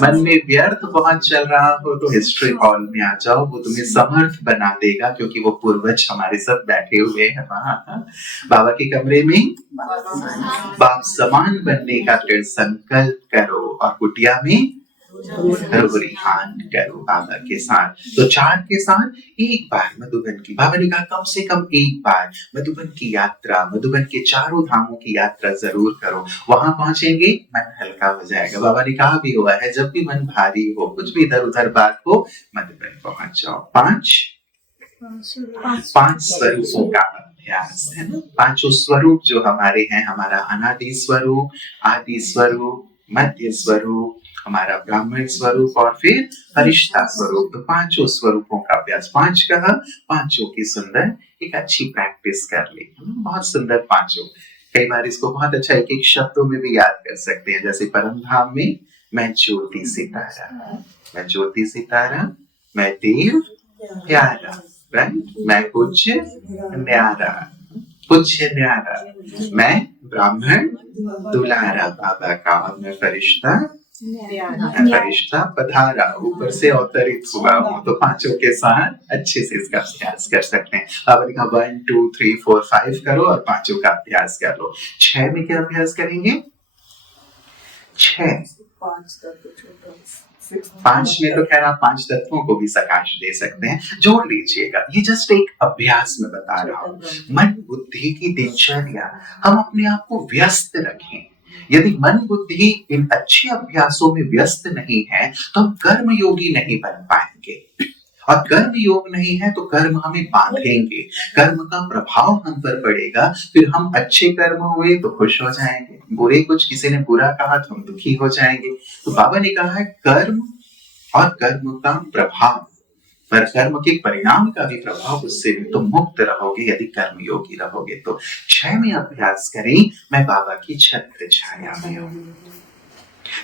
मन में व्यर्थ बहुत चल रहा हो तो हिस्ट्री हॉल में आ जाओ, वो तुम्हें समर्थ बना देगा, क्योंकि वो पूर्वज हमारे साथ बैठे हुए हैं वहां। बाबा के कमरे में बाप समान बनने का दृढ़ संकल्प करो और कुटिया में रूहान करो बाबा के साथ। तो चार के साथ एक बार मधुबन की, बाबा ने कहा कम से कम एक बार मधुबन की यात्रा, मधुबन के चारों धामों की यात्रा जरूर करो। वहां पहुंचेंगे मन हल्का हो जाएगा। बाबा ने कहा भी हुआ है, जब भी मन भारी हो, कुछ भी इधर उधर बात हो, मधुबन पहुंच जाओ। पांच स्वरूपों का अभ्यास है ना। पांचों स्वरूप जो हमारे हैं, हमारा अनादि स्वरूप, आदि स्वरूप, मध्य स्वरूप, हमारा ब्राह्मण स्वरूप और फिर फरिश्ता स्वरूप। तो पांचों स्वरूपों का अभ्यास। पांच कहा, पांचों की सुंदर एक अच्छी प्रैक्टिस कर ली। बहुत सुंदर पांचों। कई बार इसको बहुत अच्छा एक एक शब्दों में भी याद कर सकते हैं। जैसे परम धाम में मैं ज्योति सितारा, मैं ज्योति सितारा, मैं देव प्यारा, राइट? मैं पूज्य न्यारा, पूज्य न्यारा, मैं ब्राह्मण दुलारा बाबा का, और मैं फरिश्ता पधारा, ऊपर से अवतरित हुआ हूँ। तो पांचों के साथ अच्छे से इसका अभ्यास कर सकते हैं। अब 1 2 3 4 5 करो और पांचों का अभ्यास कर लो। 6 में क्या अभ्यास करेंगे? 6 5 में तो खैर आप 5 तत्वों को भी सकाश दे सकते हैं, जोड़ लीजिएगा। ये जस्ट एक अभ्यास में बता रहा हूँ। मन बुद्धि की दिनचर्या, हम अपने आप को व्यस्त रखें। यदि मन बुद्धि इन अच्छे अभ्यासों में व्यस्त नहीं है तो हम कर्म योगी नहीं बन पाएंगे, और कर्म योग नहीं है तो कर्म हमें बांधेंगे, कर्म का प्रभाव हम पर पड़ेगा। फिर हम अच्छे कर्म हुए तो खुश हो जाएंगे, बुरे, कुछ किसी ने बुरा कहा तो हम दुखी हो जाएंगे। तो बाबा ने कहा है कर्म और कर्म का प्रभाव, पर कर्म के परिणाम का भी प्रभाव, उससे भी तुम मुक्त रहोगे यदि कर्म योगी रहोगे। तो 6 में अभ्यास करें, मैं बाबा की छत्र छाया में हूँ।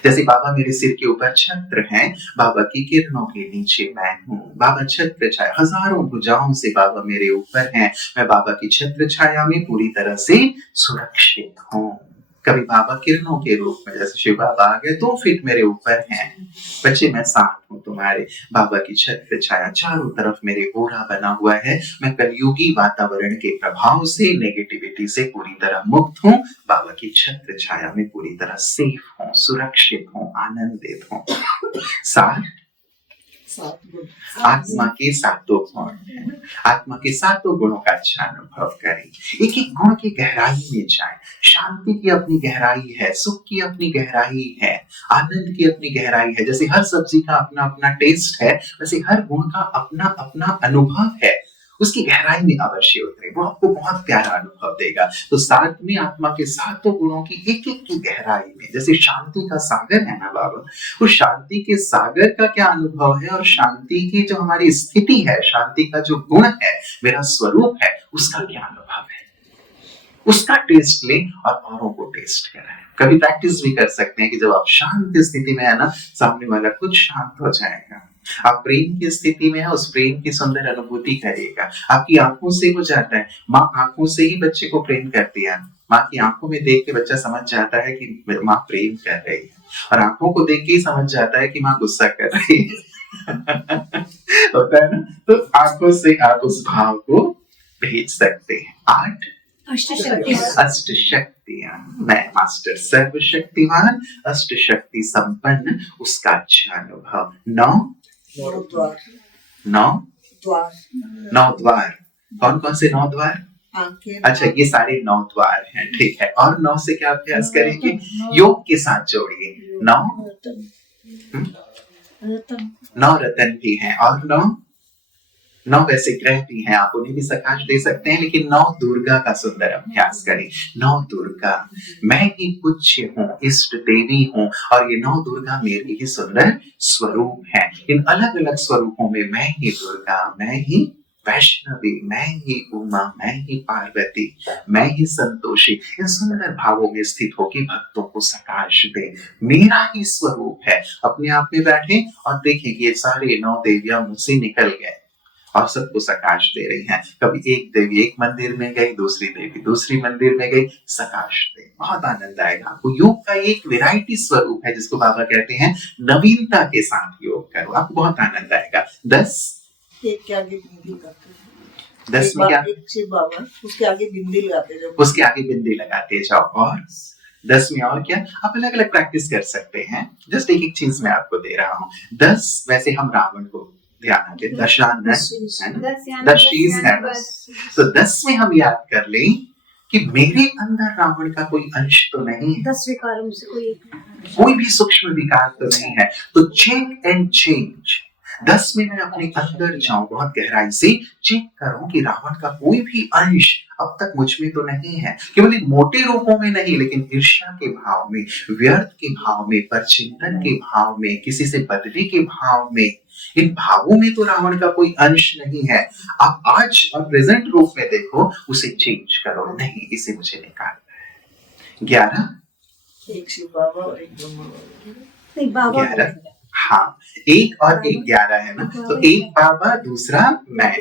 जैसे बाबा मेरे सिर के ऊपर छत्र हैं, बाबा की किरणों के नीचे मैं हूँ। बाबा छत्र छाया, हजारों भुजाओं से बाबा मेरे ऊपर हैं, मैं बाबा की छत्र छाया में पूरी तरह से सुरक्षित हूँ। कभी बाबा किरणों के रूप में, जैसे शिव बाबा आ गए तो फिर मेरे ऊपर हैं। बच्चे मैं साथ हूँ तुम्हारे, बाबा की छत्र छाया, चारों तरफ मेरे ओढ़ा बना हुआ है। मैं कलयुगी वातावरण के प्रभाव से, नेगेटिविटी से पूरी तरह मुक्त हूँ। बाबा की छत्र छाया में पूरी तरह सेफ हूँ, सुरक्षित हूँ, आनंदित हूँ। 7 आत्मा के सातों गुण हैं। आत्मा के सातों गुणों का अच्छा अनुभव करें। एक एक गुण की गहराई में जाएं। शांति की अपनी गहराई है, सुख की अपनी गहराई है, आनंद की अपनी गहराई है। जैसे हर सब्जी का अपना अपना टेस्ट है, वैसे हर गुण का अपना अपना अनुभव है। उसकी गहराई में अवश्य उतरे, वो आपको बहुत प्यारा अनुभव देगा। तो सातवीं आत्मा के सातों गुणों की एक एक की गहराई में, जैसे शांति का सागर है ना बाबा, उस शांति के सागर का क्या अनुभव है और शांति की जो हमारी स्थिति है, शांति का जो गुण है, मेरा स्वरूप है, उसका क्या अनुभव है, उसका टेस्ट लें और औरों को टेस्ट कराएं। कभी प्रैक्टिस भी कर सकते हैं कि जब आप शांत स्थिति में है ना, सामने वाला खुद शांत हो जाएगा। आप प्रेम की स्थिति में है, उस प्रेम की सुंदर अनुभूति करिएगा। आपकी आंखों से हो जाता है, माँ आंखों से ही बच्चे को प्रेम करती है। माँ की आंखों में देख के बच्चा समझ जाता है कि माँ प्रेम कर रही है, और आंखों को देख के ही समझ जाता है कि माँ गुस्सा कर रही है। होता है ना, तो आंखों से आप उस भाव को भेज सकते हैं। 8 अष्ट शक्तियां, मैं मास्टर सर्वशक्तिमान अष्ट शक्ति संपन्न, उसका अच्छा अनुभव। 9 द्वार, कौन कौन से 9 द्वार? अच्छा, ये सारे 9 द्वार हैं, ठीक है। और 9 से क्या अभ्यास करेंगे? योग के साथ जोड़िए। 9 रतन भी हैं, और 9 वैसे ग्रह भी हैं, आप उन्हें भी सकाश दे सकते हैं, लेकिन 9 दुर्गा का सुंदर अभ्यास करें। 9 दुर्गा, मैं ही पूज्य हूँ, इष्ट देवी हूँ, और ये 9 दुर्गा मेरे ही सुंदर स्वरूप है। इन अलग अलग स्वरूपों में मैं ही दुर्गा, मैं ही वैष्णवी, मैं ही उमा, मैं ही पार्वती, मैं ही संतोषी, इन सुंदर भावों में स्थित होकर भक्तों को सकाश दे। मेरा ही स्वरूप है। अपने आप में बैठे और देखें कि ये सारे 9 देवियां मुझसे निकल गए और सबको सकाश दे रही हैं। कभी एक देवी एक मंदिर में गई, दूसरी देवी दूसरी मंदिर में गई, सकाश दे। बहुत आनंद आएगा आपको। योग का एक वैरायटी स्वरूप है जिसको बाबा कहते हैं नवीनता के साथ योग करो, आपको बहुत आनंद आएगा। 10 एक के आगे बिंदी लगाते हैं। 10 में क्या? एक शिव बाबा, उसके आगे बिंदी लगाते जाओ, उसके आगे बिंदी लगाते जाओ। और 10 में और क्या? आप अलग अलग प्रैक्टिस कर सकते हैं। जस्ट एक एक चीज मैं आपको दे रहा हूँ। 10 वैसे हम रावण को ध्यान दें, दशानन है ना, 10 शीश है। तो 10 में हम याद कर लें कि मेरे अंदर रावण का कोई अंश तो नहीं है, 10 विकारों से कोई भी सूक्ष्म विकार तो नहीं है। तो चेक एंड चेंज। 10 में मैं अपने अंदर जाऊं, बहुत गहराई से चेक करूं कि रावण का कोई भी अंश अब तक मुझ में तो नहीं है। केवल इन मोटे रूपों में नहीं, लेकिन ईर्ष्या के भाव में, व्यर्थ के भाव में, परचिंतन के भाव में, किसी से बदले के भाव में, इन भावों में तो रावण का कोई अंश नहीं है। आप आज और प्रेजेंट रूप में देखो, उसे चेंज करो। नहीं, इसे मुझे निकालना है। 11 एक शिव बाबा और एक ब्रह्मा नहीं, बाबा 11, हाँ, 1 और 1 11 है ना, तो एक बाबा दूसरा मैं,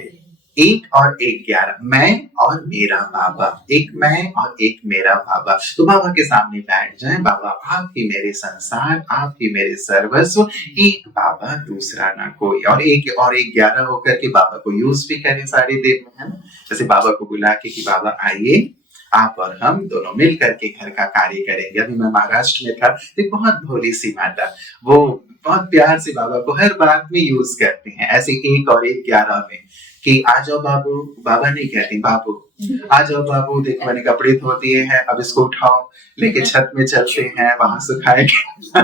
1 और 1 11, मैं और मेरा बाबा, एक मैं और एक मेरा बाबा। तो बाबा के सामने बैठ जाएं, बाबा आप ही मेरे संसार, आप ही मेरे सर्वस्व, एक बाबा दूसरा ना कोई। और 1 11 होकर के बाबा को यूज भी करें सारे दिन में, है ना। जैसे बाबा को बुला के कि बाबा आइए, आप और हम दोनों मिल करके घर का कार्य करेंगे। अभी मैं महाराष्ट्र में था, एक बहुत भोली सी माता, वो बहुत प्यार से बाबा को हर बात में यूज करते हैं। ऐसे 1 और 1 11 में कि आ जाओ बाबू, बाबा नहीं कहती बाबू, आ जाओ बाबू, देखो मैंने कपड़े धो दिए हैं, अब इसको उठाओ, लेके छत में चलते हैं, वहां सुखाएंगे।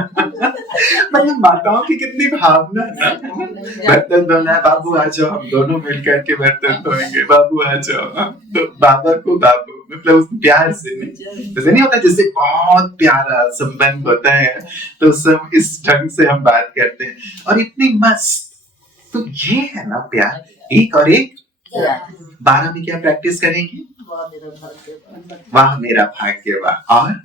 मतलब माताओं की कितनी भावना है। बर्तन धोना है, बाबू आ जाओ, हम दोनों मिल करके बर्तन धोएंगे, बाबू आ जाओ। तो बाबा को बाबू मतलब उस प्यार से नहीं, जैसे नहीं होता जिससे बहुत प्यारा संबंध होता है, तो सब इस ढंग से हम बात करते हैं और इतनी मस्त। तो ये है ना प्यार। 1 और 1 12 में क्या प्रैक्टिस करेंगे? वाह मेरा भाग्यवान।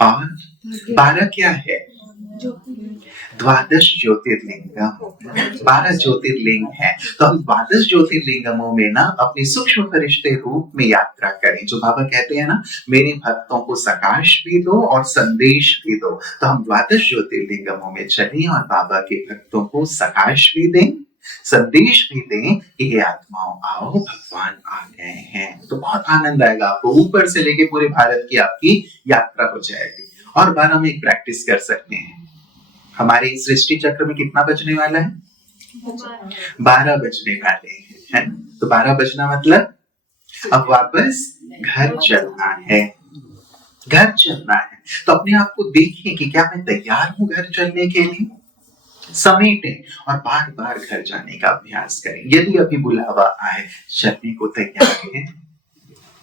और 12 क्या है? द्वादश ज्योतिर्लिंगम। 12 ज्योतिर्लिंग है। तो हम 12 ज्योतिर्लिंगमों में ना अपने सूक्ष्म फरिश्ते रूप में यात्रा करें। जो बाबा कहते हैं ना, मेरे भक्तों को सकाश भी दो और संदेश भी दो। तो हम 12 ज्योतिर्लिंगमों में चलें और बाबा के भक्तों को सकाश भी दें, संदेश भी दें कि ये आत्माओं आओ, भगवान आ गए हैं। तो बहुत आनंद आएगा आपको। ऊपर से लेके पूरे भारत की आपकी यात्रा हो जाएगी। और 12 में एक प्रैक्टिस कर सकते हैं, हमारे सृष्टि चक्र में कितना बजने वाला है? 12 बजने वाले हैं, है ना? तो 12 बजना मतलब अब वापस घर चलना है, घर चलना है। तो अपने आप को देखिए कि क्या मैं तैयार हूं घर चलने के लिए? समेटें और बार बार घर जाने का अभ्यास करें। यदि अभी बुलावा आए, चलने को तैयार है।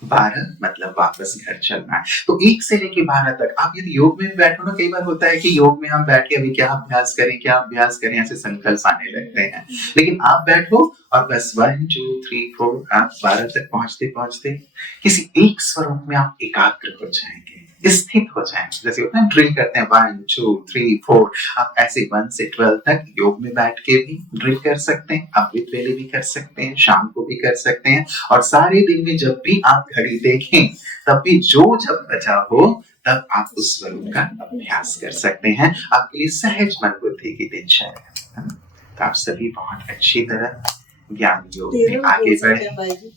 12 मतलब वापस घर चलना है। तो 1 से लेके 12 तक आप यदि योग में भी बैठो ना, कई बार होता है कि योग में हम बैठ के अभी क्या अभ्यास करें ऐसे संकल्प आने लगते हैं। लेकिन आप बैठो और बस 1 2 3 4 आप 12 तक पहुंचते पहुंचते किसी एक स्वरूप में आप एकाग्र हो जाएंगे, स्थित हो जाएंगे। जैसे होता है ड्रिल करते हैं 1 2 3 4, आप ऐसे 1 से 12 तक योग में बैठ के भी ड्रिल कर सकते हैं, अमृत वेले भी कर सकते हैं, शाम को भी कर सकते हैं। और सारे दिन में जब भी आप घड़ी देखें तब भी जब बचा हो तब आप उस स्वरूप का अभ्यास कर सकते हैं। आपके लिए सहज मन बुद्धि की दिनचर्या है। तो आप सभी बहुत अच्छी तरह ज्ञान योग में आगे बढ़े।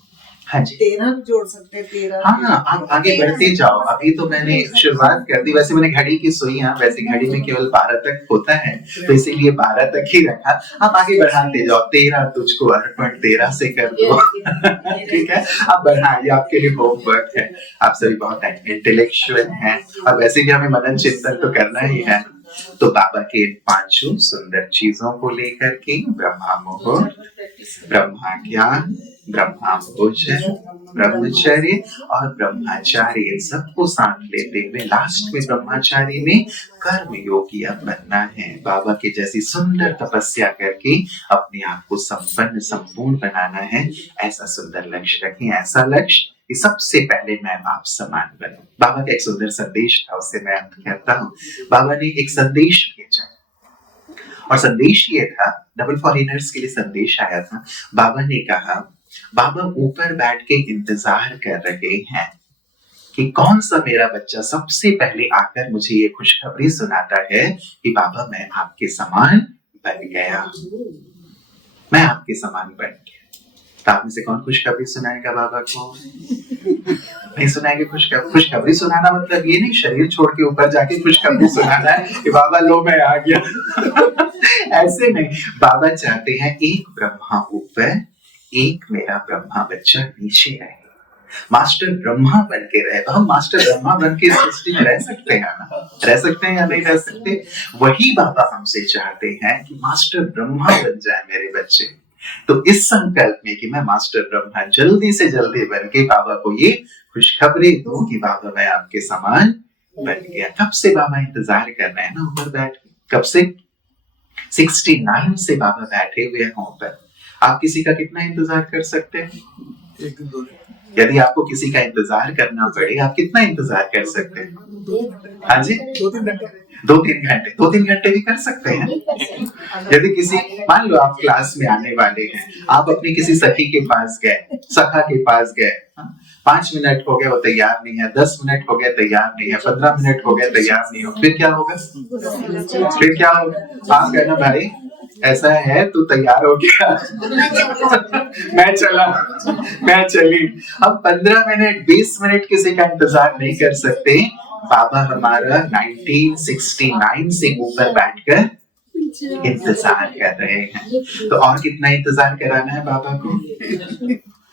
हाँ जी, 13 भी जोड़ सकते हैं। 13 हाँ, आप आगे बढ़ते जाओ। अभी तो मैंने शुरुआत कर दी। वैसे मैंने घड़ी की सुइयां, वैसे घड़ी में केवल 12 तक होता है, तो इसीलिए 12 तक ही रखा। आप आगे बढ़ाते जाओ। 13 तुझको अर्पण 13 से कर दो। ठीक है, आप बढ़ाइए, आपके लिए होमवर्क है। आप सभी बहुत इंटेलेक्चुअल हैं और वैसे भी हमें मनन चिंतन तो करना ही है। तो बाबा के पांचों सुंदर चीजों को लेकर के ब्रह्मा मुहूर्त, ब्रह्मा ज्ञान, ब्रह्मा भोजन, ब्रह्मचर्य और ब्रह्मचार्य सबको साथ लेते हुए लास्ट में ब्रह्मचार्य में कर्म योगी अब बनना है। बाबा के जैसी सुंदर तपस्या करके अपने आप को संपन्न संपूर्ण बनाना है। ऐसा सुंदर लक्ष्य रखें, ऐसा लक्ष्य कि सबसे पहले मैं बाप समान बनूं। बाबा का एक सुंदर संदेश था, उससे मैं अंत करता हूँ। बाबा ने एक संदेश भेजा और संदेश ये था, डबल फॉरेनर्स के लिए संदेश आया था। बाबा ने कहा, बाबा ऊपर बैठ के इंतजार कर रहे हैं कि कौन सा मेरा बच्चा सबसे पहले आकर मुझे ये खुशखबरी सुनाता है कि बाबा मैं आपके समान बन गया, मैं आपके समान बन गया। तो आप में से कौन खुशखबरी सुनाएगा बाबा को? नहीं सुनाएंगे खुशखबरी। खुशखबरी सुनाना मतलब ये नहीं शरीर छोड़ के ऊपर जाके खुशखबरी सुनाना है कि बाबा लो मैं आ गया। ऐसे नहीं, बाबा चाहते हैं एक ब्रह्मा ऊपर, एक मेरा ब्रह्मा बच्चा नीचे रहे। मास्टर ब्रह्मा बन के रहे। तो हम मास्टर ब्रह्मा बन के सृष्टि में रह सकते हैं ना? रह सकते हैं या नहीं रह सकते? वही बाबा हमसे चाहते हैं कि मास्टर ब्रह्मा बन जाए मेरे बच्चे। तो इस संकल्प में कि मैं मास्टर ब्रह्मा जल्दी से जल्दी बन के बाबा को ये खुशखबरी दूं कि बाबा मैं आपके समान बन गया। कब से बाबा इंतजार कर रहे हैं ना ऊपर बैठ के? कब से? 69 से बाबा बैठे हुए हैं ऊपर। आप किसी का कितना इंतजार कर सकते हैं? एक दिन 2 दिन। यदि आपको किसी का इंतजार करना पड़े, आप कितना इंतजार कर सकते हैं? हाँ जी, 2-3 घंटे। 2-3 घंटे। 2-3 घंटे भी कर सकते हैं। यदि किसी, मान लो आप क्लास में आने वाले हैं, आप अपनी किसी सखी के पास गए, सखा के पास गए, 5 मिनट हो गए वो तैयार नहीं है, 10 मिनट हो गए तैयार नहीं है, 15 मिनट हो गए तैयार नहीं हो, फिर क्या होगा? फिर क्या होगा? आप कहना भाई ऐसा है तू तैयार हो गया, मैं चला, मैं चली। अब 15 मिनट 20 मिनट किसी का इंतजार नहीं कर सकते। बाबा हमारा 1969 से ऊपर बैठकर इंतजार कर रहे हैं। तो और कितना इंतजार कराना है बाबा को?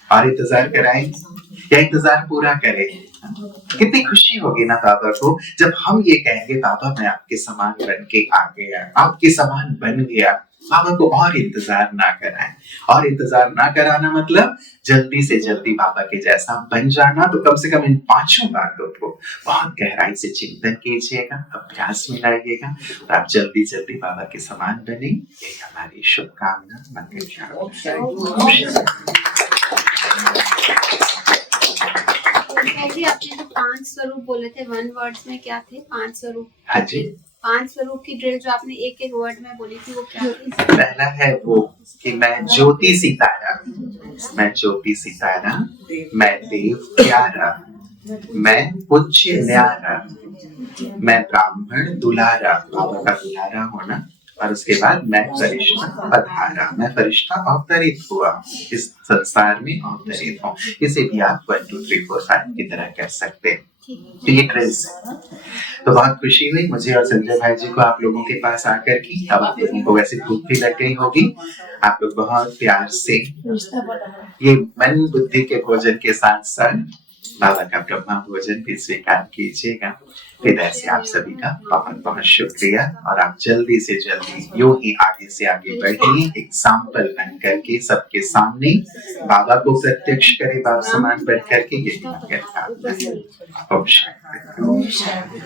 और इंतजार कराएंगे या इंतजार पूरा करें? कितनी खुशी होगी ना बाबा को जब हम ये कहेंगे बाबा मैं आपके समान बन के आ गया, आपके समान बन गया। बाबा को और इंतजार ना कराएं। और इंतजार ना कराना मतलब जल्दी से जल्दी बाबा के जैसा बन जाना। तो कम से कम इन 5 बातों को बहुत गहराई से चिंतन कीजिएगा, अभ्यास में लाइएगा और आप जल्दी जल्दी बाबा के समान बने। यही हमारी शुभकामना। मंगल जी, आपने जो 5 स्वरूप बोले थे 1 वर्ड्स में, क्या थे 5 स्वरूप? हाँ जी, 5 स्वरूप की ड्रिल जो आपने एक एक वर्ड में बोली थी वो क्या थी? पहला है वो कि मैं ज्योति सितारा, मैं ज्योति सितारा, मैं देव प्यारा, मैं पूज्य न्यारा, मैं ब्राह्मण दुलारा, बाबा का दुलारा होना और उसके बाद मैं फरिश्ता पधारा, मैं फरिश्ता अवतरित हुआ, इस संसार में अवतरित हूँ। इसे भी आप 1 2 3 4 5 की तरह कर सकते हैं। तो ये ट्रेस है। तो बहुत खुशी हुई मुझे और संजय भाई जी को आप लोगों के पास आकर की। अब आप लोगों को वैसे भूख भी लग गई होगी। आप लोग बहुत प्यार से ये मन बुद्धि के भोजन के साथ साथ बाबा का ब्रह्मा भोजन भी स्वीकार कीजिएगा। हृदय से आप सभी का बहुत बहुत शुक्रिया। और आप जल्दी से जल्दी यूं ही आगे से आगे बढ़िए, एग्जाम्पल बन करके सबके सामने बाबा को प्रत्यक्ष करे, बाप समान बढ़ करके यही मंगल कामना है। ओम शांति।